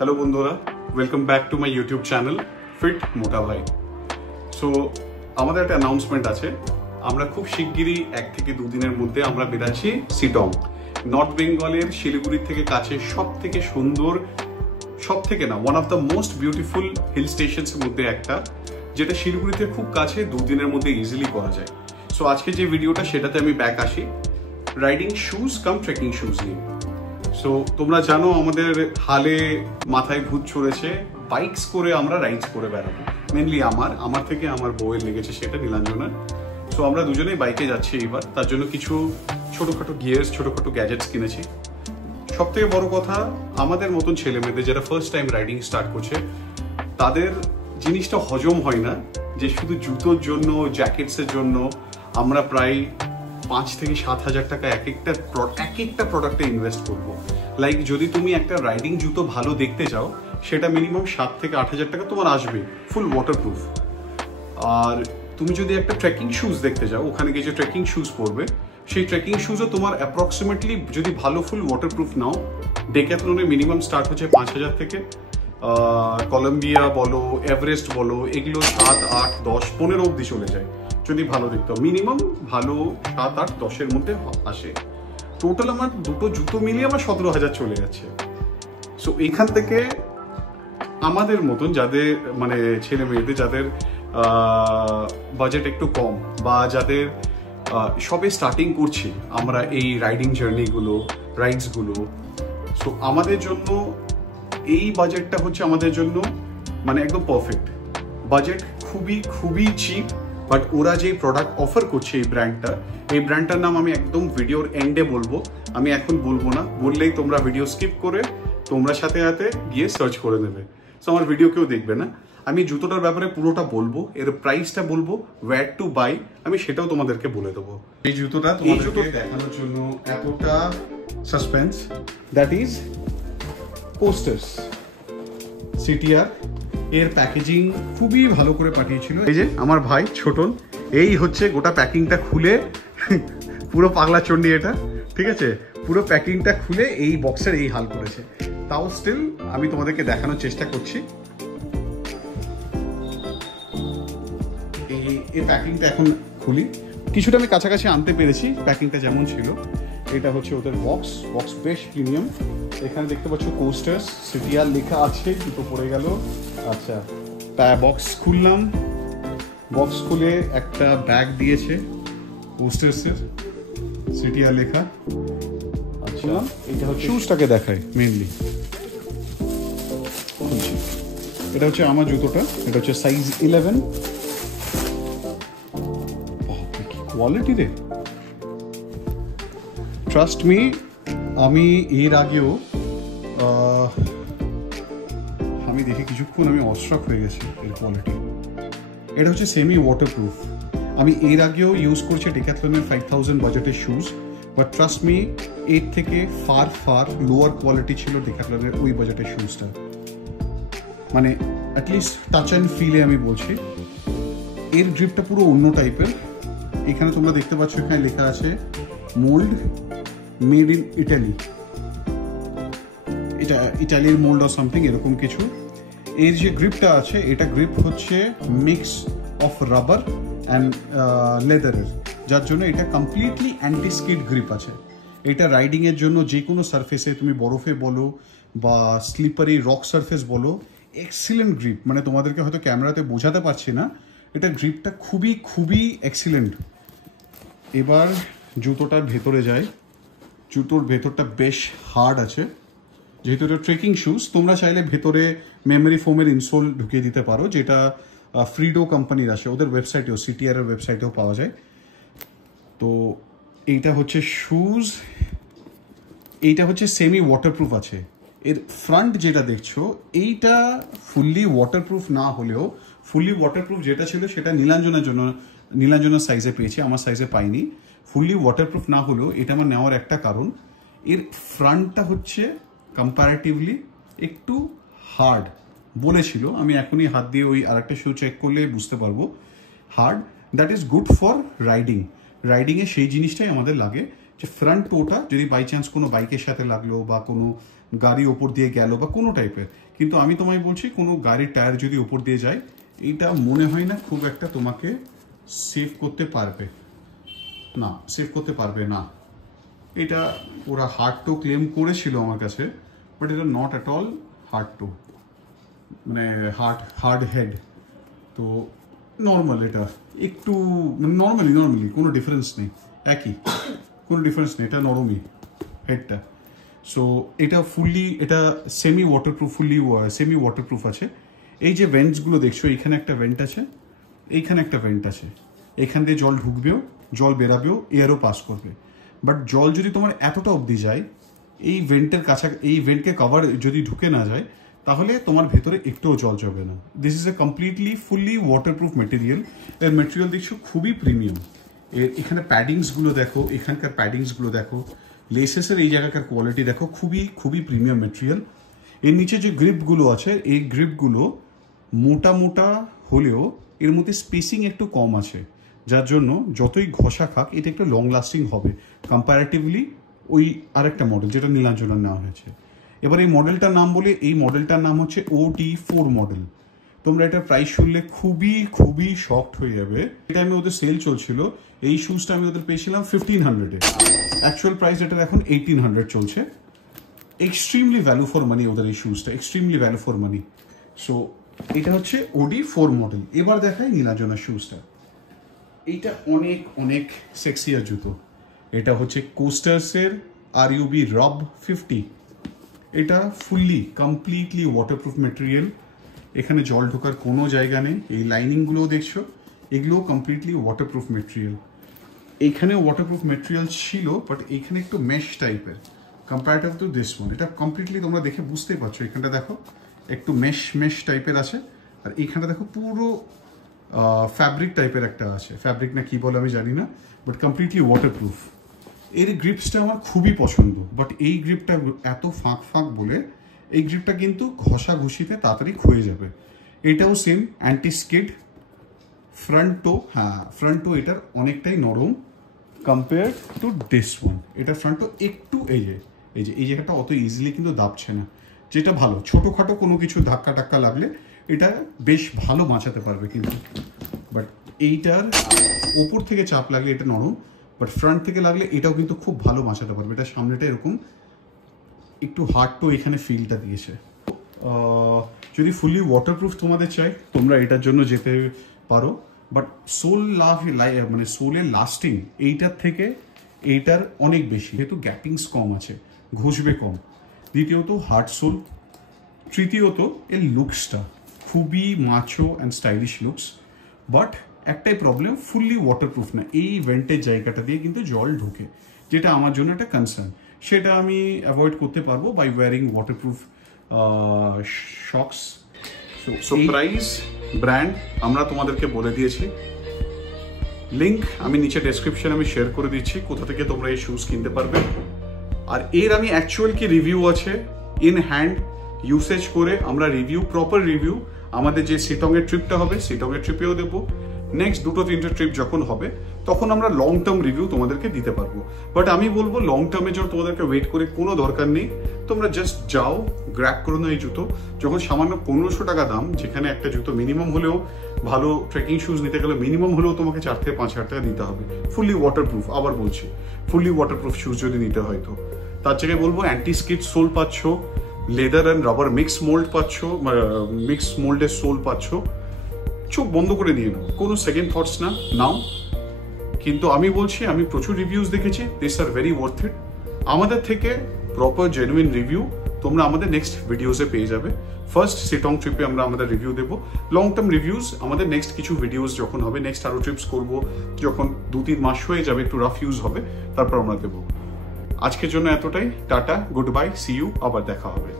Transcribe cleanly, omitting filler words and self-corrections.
Hello বন্ধুরা, welcome back to my YouTube channel fit Mota Bhai. So আমাদের একটা অ্যানাউন্সমেন্ট আছে। আমরা খুব শিগগিরই 1 থেকে 2 দিনের মধ্যে আমরা বেরাচ্ছি শিটং, নর্থ বেঙ্গলের শিলিগুড়ির থেকে কাছে সব থেকে সুন্দর, সব থেকে না one of the most beautiful hill স্টেশনসের মধ্যে একটা, যেটা শিলিগুড়িতে খুব কাছে 2 দিনের মধ্যে ইজিলি করা যায়। সো আজকে যে ভিডিওটা সেটাতে আমি ব্যাক আসি রাইডিং শুজ কাম ট্রেকিং শুজ নিয়ে। সো তোমরা জানো আমাদের হালে মাথায় ভূত চড়েছে, বাইকস করে আমরা রাইডস করে বেড়াবো। মেনলি আমার থেকে আমার বউয়ের লেগেছে সেটা, নীলাঞ্জনার। সো আমরা দুজনেই বাইকে যাচ্ছি এবার, তার জন্য কিছু ছোটোখাটো গিয়ার্স, ছোটোখাটো গ্যাজেটস কিনেছি। সব থেকে বড় কথা, আমাদের মতন ছেলে মেয়েদের যারা ফার্স্ট টাইম রাইডিং স্টার্ট করছে তাদের জিনিসটা হজম হয় না যে শুধু জুতোর জন্য, জ্যাকেটসের জন্য আমরা প্রায় 5 থেকে 7 হাজার টাকা এক একটা প্রোডাক্টে ইনভেস্ট করবো। লাইক যদি তুমি একটা রাইডিং জুতো ভালো দেখতে চাও সেটা মিনিমাম 7 থেকে 8 হাজার টাকা তোমার আসবে, ফুল ওয়াটারপ্রুফ। আর তুমি যদি একটা ট্রেকিং শুজ দেখতে যাও, ওখানে গিয়ে যে ট্রেকিং শুজ পরবে সেই ট্রেকিং শুজও তোমার অ্যাপ্রক্সিমেটলি যদি ভালো ফুল ওয়াটারপ্রুফ নাও, ডেক্যাথলনে মিনিমাম স্টার্ট হচ্ছে 5,000 থেকে। কলম্বিয়া বলো, এভারেস্ট বলো, এগুলো 7, 8, 10, 15 অবধি চলে যায় যদি ভালো দেখতে হয়। মিনিমাম ভালো 7, 8, 10-এর মধ্যে আসে। টোটাল আমার দুটো জুতো মিলিয়ে আমার 17,000 চলে যাচ্ছে। সো এইখান থেকে আমাদের মতন যাদের মানে ছেলে মেয়েদের যাদের বাজেট একটু কম বা যাদের সবে স্টার্টিং করছি আমরা এই রাইডিং জার্নিগুলো, রাইডসগুলো, সো আমাদের জন্য এই বাজেটটা হচ্ছে আমাদের জন্য মানে একদম পারফেক্ট বাজেট। খুবই চিপ, বাট ওরা যে প্রোডাক্ট অফার করছে এই ব্র্যান্ডটার নাম আমি একদম ভিডিওর এন্ডে বলবো, আমি এখন বলবো না, বললেই তোমরা ভিডিও স্কিপ করে তোমরা সাথে সাথে গিয়ে সার্চ করে নেবে। সো আমার ভিডিও কেউ দেখবে না, আমি জুতোটার ব্যাপারে পুরোটা বলবো, এর প্রাইসটা বলবো, ওয়্যার টু বাই আমি সেটাও তোমাদেরকে বলে দেবো। এই জুতোটা তোমাদেরকে দেখানোর জন্য এতটা suspense, that is coasters CTR. এর প্যাকেজিং খুবই ভালো করে পাঠিয়েছিল। এই যে আমার ভাই ছোটন, এই হচ্ছে গোটা প্যাকিংটা খুলে পুরো পাগলা চন্ডী এটা, ঠিক আছে, পুরো প্যাকিংটা খুলে এই বক্সের এই হাল করেছে। তাও স্টিল আমি তোমাদেরকে দেখানোর চেষ্টা করছি। এই প্যাকিংটা এখন খুলি, কিছুটা আমি কাছাকাছি আনতে পেরেছি প্যাকিংটা যেমন ছিল। এটা হচ্ছে ওদের বক্স বেশ প্রিমিয়াম। এখানে দেখতে পাচ্ছ কোস্টার্স সিটিআর লেখা আছে, দুটো পড়ে গেল। আচ্ছা, বক্স খুললাম, বক্স খুলে একটা ব্যাগ দিয়েছে কোস্টার্সের সিটিআর লেখা। আচ্ছা, এটা হচ্ছে শুজটাকে দেখায় মেনলি। এটা হচ্ছে আমার জুতোটা, এটা হচ্ছে সাইজ 11। কোয়ালিটি রে, ট্রাস্ট মি, আমি এর আগেও আমি দেখে কিছুক্ষণ আমি অস্ট্রাক হয়ে গেছি এর কোয়ালিটি। এটা হচ্ছে সেমি ওয়াটারপ্রুফ। আমি এর আগেও ইউজ করছি ডেক্যাথলনের 5000 বাজেটের শুজ, বাট ট্রাস্ট মি এর থেকে ফার লোয়ার কোয়ালিটি ছিল ডেক্যাথলনের ওই বাজেটের শুজটা। মানে অ্যাটলিস্ট টাচ অ্যান্ড ফিলে আমি বলছি, এর গ্রিপটা পুরো অন্য টাইপের। এখানে তোমরা দেখতে পাচ্ছ, এখানে লেখা আছে মোল্ড মেড ইন ইটালি, এটা ইটালির মোল্ড অর সামথিং এরকম কিছু। এর যে গ্রিপটা আছে, এটা গ্রিপ হচ্ছে মিক্স অফ রাবার অ্যান্ড লেদারের, যার জন্য এটা কমপ্লিটলি অ্যান্টি স্কিড গ্রিপ আছে। এটা রাইডিংয়ের জন্য যে কোনো সারফেসে, তুমি বরফে বলো বা স্লিপারি রক সারফেস বলো, এক্সিলেন্ট গ্রিপ। মানে তোমাদেরকে হয়তো ক্যামেরাতে বোঝাতে পারছি না, এটা গ্রিপটা খুবই এক্সিলেন্ট। এবার জুতোটার ভেতরে যায়। জুতোর ভেতরটা বেশ হার্ড আছে, যেহেতু এটা ট্রেকিং শুজ। তোমরা চাইলে ভেতরে মেমোরি ফোমের ইনসোল ঢুকিয়ে দিতে পারো, যেটা ফ্রিডো কোম্পানির আসে, ওদের ওয়েবসাইটেও, সিটিআর এর ওয়েবসাইটেও পাওয়া যায়। তো এইটা হচ্ছে শুজ, এইটা হচ্ছে সেমি ওয়াটারপ্রুফ আছে। এর ফ্রন্ট যেটা দেখছো এইটা ফুললি ওয়াটারপ্রুফ না হলেও, ফুললি ওয়াটারপ্রুফ যেটা ছিল সেটা নীলাঞ্জনার সাইজে পেয়েছি, আমার সাইজে পাইনি। ফুললি ওয়াটারপ্রুফ না হলেও এটা আমার নেওয়ার একটা কারণ, এর ফ্রন্টটা হচ্ছে কম্পারেটিভলি একটু হার্ড বলেছিল। আমি এখনই হাত দিয়ে ওই আরেকটা শু চেক করলে বুঝতে পারবো hard. That is good for রাইডিংয়ে সেই জিনিসটাই আমাদের লাগে, যে ফ্রন্ট টোটা যদি বাই চান্স কোনো বাইকের সাথে লাগলো বা কোনো গাড়ি ওপর দিয়ে গেল বা কোনো টাইপের। কিন্তু আমি তোমায় বলছি কোনো গাড়ির টায়ার যদি ওপর দিয়ে যায়, এইটা মনে হয় না খুব একটা তোমাকে সেভ করতে পারবে না, এটা ওরা হার্ড টো ক্লেম করেছিল আমার কাছে, বাট এটা নট অ্যাট অল হার্ড টো, মানে হার্ড হেড। তো নর্মাল, এটা একটু নর্মালি কোনো ডিফারেন্স নেই, কোনো ডিফারেন্স নেই, এটা নরমই হেডটা। সো এটা এটা সেমি ওয়াটারপ্রুফ আছে। এই যে ভেন্টসগুলো দেখছো, এইখানে একটা ভেন্ট আছে, এইখানে একটা ভেন্ট আছে, এখান দিয়ে জল ঢুকবেও, জল বেরাবেও, এয়ারও পাস করবে। বাট জল যদি তোমার এতটা অবধি যায়, এই ভেন্টকে কভার যদি ঢুকে না যায়, তাহলে তোমার ভেতরে একটুও জল যাবে না। This is a completely fully waterproof material. এর মেটেরিয়াল দেখছো খুবই প্রিমিয়াম। এখানে প্যাডিংসগুলো দেখো, এখানকার প্যাডিংসগুলো দেখো, লেসেসের এই জায়গাকার কোয়ালিটি দেখো, খুবই প্রিমিয়াম মেটেরিয়াল। এর নিচে যে গ্রিপগুলো আছে, এই গ্রিপগুলো মোটা হলেও এর মধ্যে স্পেসিং একটু কম আছে, যার জন্য যতই ঘষা খাক এটা একটু লং লাস্টিং হবে কম্পারেটিভলি ওই আরেকটা মডেল যেটা নীলাঞ্জনার নেওয়া হয়েছে। এবার এই মডেলটার নাম বলে, এই মডেলটার নাম হচ্ছে OD4 মডেল। তোমরা এটার প্রাইস শুনলে খুবই শকড হয়ে যাবে। এটা আমি ওদের সেল চলছিল, এই শুজটা আমি ওদের পেয়েছিলাম 1500-এ। অ্যাকচুয়াল প্রাইস এটার এখন 1800 চলছে। এক্সট্রিমলি ভ্যালু ফর মানি ওদের এই শুজটা, extremely value for money. So এটা হচ্ছে OD4 মডেল। এবার দেখায় নীলাঞ্জনার শুজটা। এইটা অনেক সেক্সিয়ার জুতো। এটা হচ্ছে কোস্টার্সের RUB রব 50। এটা কমপ্লিটলি ওয়াটারপ্রুফ মেটেরিয়াল। এখানে জল ঢোকার কোনো জায়গা নেই। এই লাইনিংগুলোও দেখছো, এগুলোও কমপ্লিটলি ওয়াটারপ্রুফ মেটেরিয়াল। এইখানে ওয়াটারপ্রুফ মেটেরিয়াল ছিল, বাট এইখানে একটু মেশ টাইপের কম্পারেটিভ টু দিস ওয়ান। এটা কমপ্লিটলি তোমরা দেখে বুঝতেই পারছো, এখানটা দেখো একটু মেশ টাইপের আছে, আর এইখানটা দেখো পুরো ফ্যাব্রিক টাইপের একটা আছে। ফ্যাব্রিক না কি বলে আমি জানি না, বাট কমপ্লিটলি ওয়াটারপ্রুফ। এর গ্রিপসটা আমার খুবই পছন্দ, বাট এই গ্রিপটা এত ফাঁক বলে এই গ্রিপটা কিন্তু ঘষাঘষিতে তাড়াতাড়ি ক্ষয়ে যাবে। এটাও সেম অ্যান্টি স্কিড। ফ্রন্ট টো এটার অনেকটাই নরম কম্পেয়ার টু দিস ওয়ান। এটা ফ্রন্ট টো একটু এই জায়গাটা অত ইজিলি কিন্তু দাবছে না, যেটা ভালো। ছোটোখাটো কোনো কিছু ধাক্কা লাগলে এটা বেশ ভালো বাঁচাতে পারবে কিন্তু। বাট এইটার ওপর থেকে চাপ লাগলে এটা নরম, বাট ফ্রন্ট থেকে লাগলে এটাও কিন্তু খুব ভালো বাঁচাতে পারবে। এটা সামনেটা এরকম একটু হার্ড তো এখানে ফিলটা দিয়েছে। যদি ফুলি ওয়াটারপ্রুফ তোমাদের চাই, তোমরা এটার জন্য যেতে পারো। বাট সোলের লাস্টিং এইটার থেকে এইটার অনেক বেশি, যেহেতু গ্যাপিংস কম আছে, ঘষবে কম। দ্বিতীয়ত হার্ড সোল। তৃতীয়ত এর লুকসটা খুবই macho and stylish looks. But একটাই প্রবলেম, ফুললি ওয়াটারপ্রুফ না। এই ভেন্টের জায়গাটা দিয়ে কিন্তু জল ঢোকে, যেটা আমার জন্য একটা কনসার্ন। সেটা আমি অ্যাভয়েড করতে পারবো by wearing waterproof socks. So price, brand আমরা তোমাদেরকে বলে দিয়েছি। লিঙ্ক আমি নিচে ডেসক্রিপশনে আমি শেয়ার করে দিচ্ছি, কোথা থেকে তোমরা এই শুজ কিনতে পারবে। আর এর আমি অ্যাকচুয়াল কি রিভিউ আছে, ইন হ্যান্ড ইউসেজ করে আমরা প্রপার রিভিউ আমাদের যে সিটংয়ের ট্রিপটা হবে, সিটংয়ের ট্রিপেও দেবো। নেক্সট 2-3টে ট্রিপ যখন হবে, তখন আমরা লং টার্ম রিভিউ তোমাদেরকে দিতে পারবো। বাট আমি বলবো লং টার্মের জন্য তোমাদেরকে ওয়েট করে কোনো দরকার নেই। তোমরা জাস্ট যাও, গ্র্যাব করো না এই জুতো। যখন সামান্য 1500 টাকা দাম, যেখানে একটা জুতো মিনিমাম হলেও ভালো ট্রেকিং শুজ নিতে গেলে মিনিমাম হলেও তোমাকে 4 থেকে 5 হাজার টাকা দিতে হবে। ফুললি ওয়াটারপ্রুফ, আবার বলছি ফুললি ওয়াটারপ্রুফ শুজ যদি নিতে হয়, তো তার জায়গায় বলবো অ্যান্টি স্কিড সোল পাচ্ছ, লেদার অ্যান্ড রাবার মিক্স মোল্ডের সোল পাচ্ছ। চোখ বন্ধ করে নিয়ে নাও, কোনো সেকেন্ড থটস নাও। কিন্তু আমি বলছি, আমি প্রচুর রিভিউজ দেখেছি, this are very worth it. আমাদের থেকে প্রপার জেনুইন রিভিউ তোমরা আমাদের নেক্সট ভিডিওসে পেয়ে যাবে। ফার্স্ট সিটং ট্রিপে আমরা আমাদের রিভিউ দেবো। লং টার্ম রিভিউজ আমাদের নেক্সট কিছু ভিডিওস যখন হবে, নেক্সট আরো ট্রিপস করবো, যখন 2-3 মাস হয়ে যাবে, একটু রাফ ইউজ হবে, তারপর আমরা দেবো। আজকের জন্য এতটাই। Tata, goodbye, see you, আবার দেখা হবে।